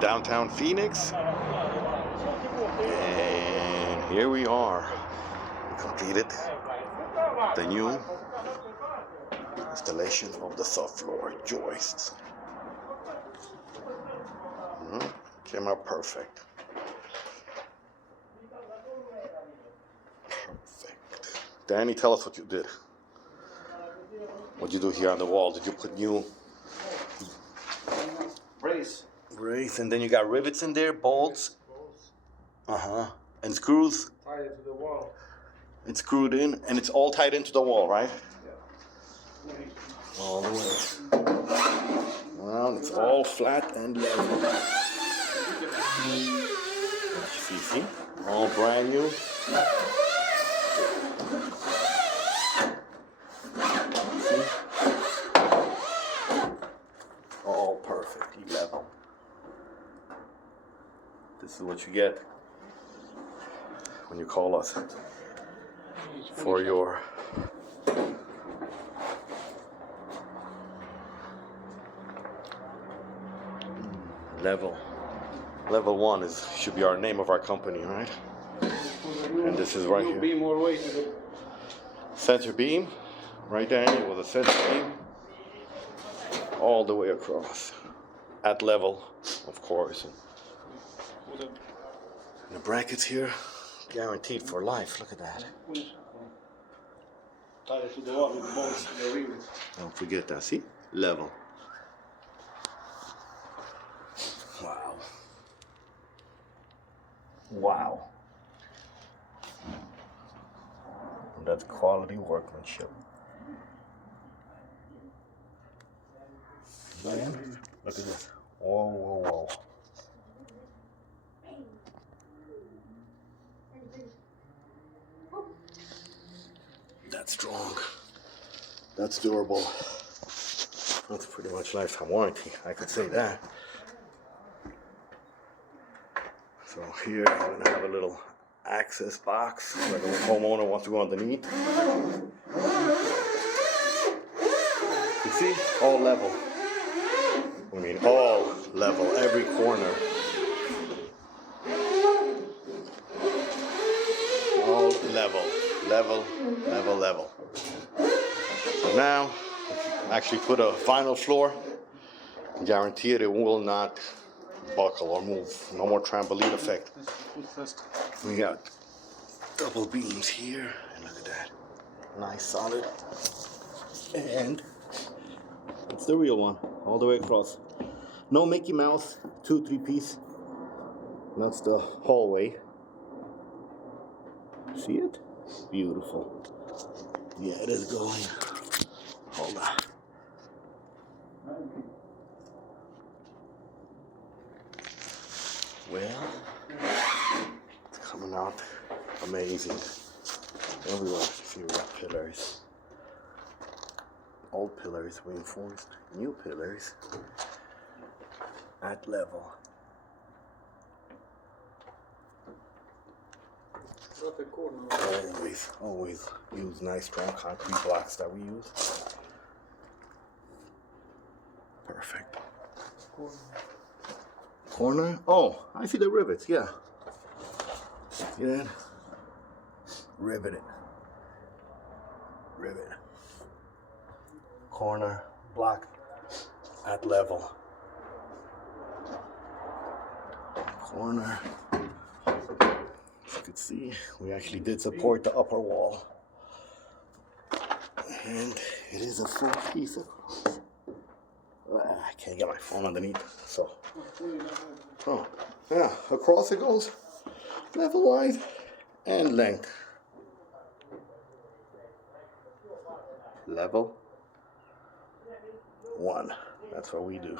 downtown Phoenix. And here we are. We completed the new installation of the subfloor joists. Came out perfect. Perfect. Danny, tell us what you did. What'd you do here on the wall? Did you put new brace, and then you got rivets in there, bolts? And screws? Tied it to the wall. It's screwed in and it's all tied into the wall, right? Yeah. All the way. Well, it's all flat and level. See? All brand new. See? All perfectly level. This is what you get when you call us for your level 1 should be our name of our company, right? And this is right here. Beam all the way to the center beam, right there with a center beam all the way across at level, of course. And the brackets here, guaranteed for life. Look at that. Tied it to the wall with bolts and the rivets. Don't forget that. See? Level. Wow. Wow. That's quality workmanship. Man, look at this. Whoa, whoa, whoa. That's strong. That's durable. That's pretty much lifetime warranty. I could say that. So here I'm gonna have a little access box where the homeowner wants to go underneath. You see, all level. I mean, all level, every corner. All level, level, level, level. So now, actually put a vinyl floor. Guarantee it will not buckle or move. No more trampoline effect. We got double beams here, and look at that. Nice, solid. And it's the real one, all the way across. No Mickey Mouse, 2-3 piece. That's the hallway. See it? Beautiful. Yeah, it is going. Hold on. Well, it's coming out amazing. Everywhere. See, we got pillars. Old pillars reinforced. New pillars at level. Always use nice strong concrete blocks that we use. Perfect. Corner. Oh, I see the rivets. Yeah. See that? Rivet it. Rivet. Corner block at level. Corner. As you can see, we actually did support the upper wall. And it is a full piece of. I can't get my phone underneath, so. Oh, yeah, across it goes, level wide and length. Level 1, that's what we do.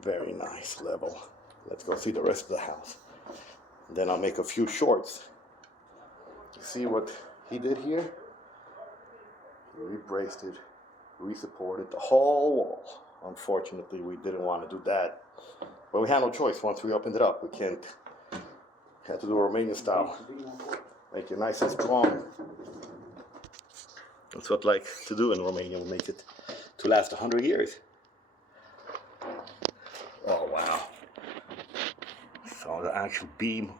Very nice level. Let's go see the rest of the house. Then I'll make a few shorts. You see what he did here? He rebraced it, resupported the whole wall. Unfortunately, we didn't want to do that. But we had no choice. Once we opened it up, we can't. Had to do a Romanian style. Make it nice and strong. That's what I like to do in Romania. We make it to last 100 years. Oh, wow. So the actual beam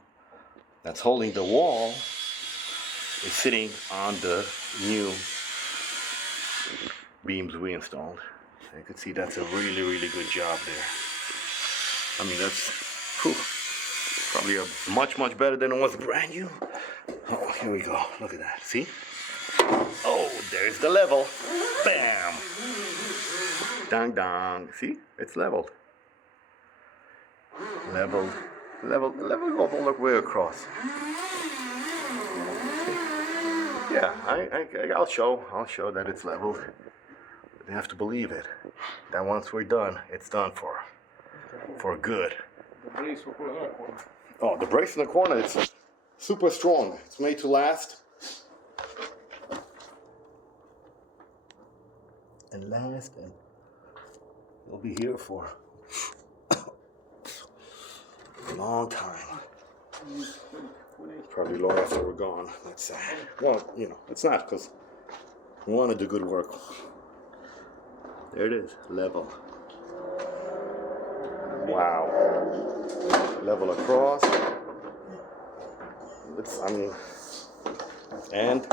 that's holding the wall is sitting on the new beams we installed. You can see that's a really, really good job there. I mean, that's probably much, much better than it was brand new. Oh, here we go. Look at that. See? Oh, there's the level. Bam! Dang, dang. See? It's leveled. Leveled. Leveled all the way across. Yeah, I'll show that it's leveled. But you have to believe it. That once we're done, it's done for good. The brace will put in that corner. Oh, the brace in the corner, it's super strong. It's made to last. And last, and it'll be here for a long time. Probably long after we're gone. That's sad. Well, you know, it's not, because we want to do good work. There it is, level. Wow. Level across. And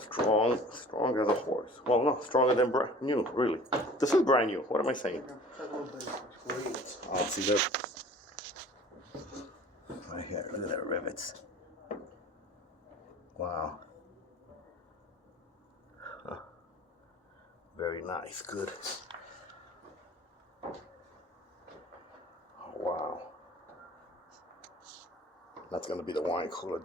strong as a horse. Well, no, stronger than brand new, really. This is brand new. What am I saying? Oh, see that? Right here, look at that rivets. Wow. Huh. Very nice, good. Oh, wow. That's gonna be the wine cooler.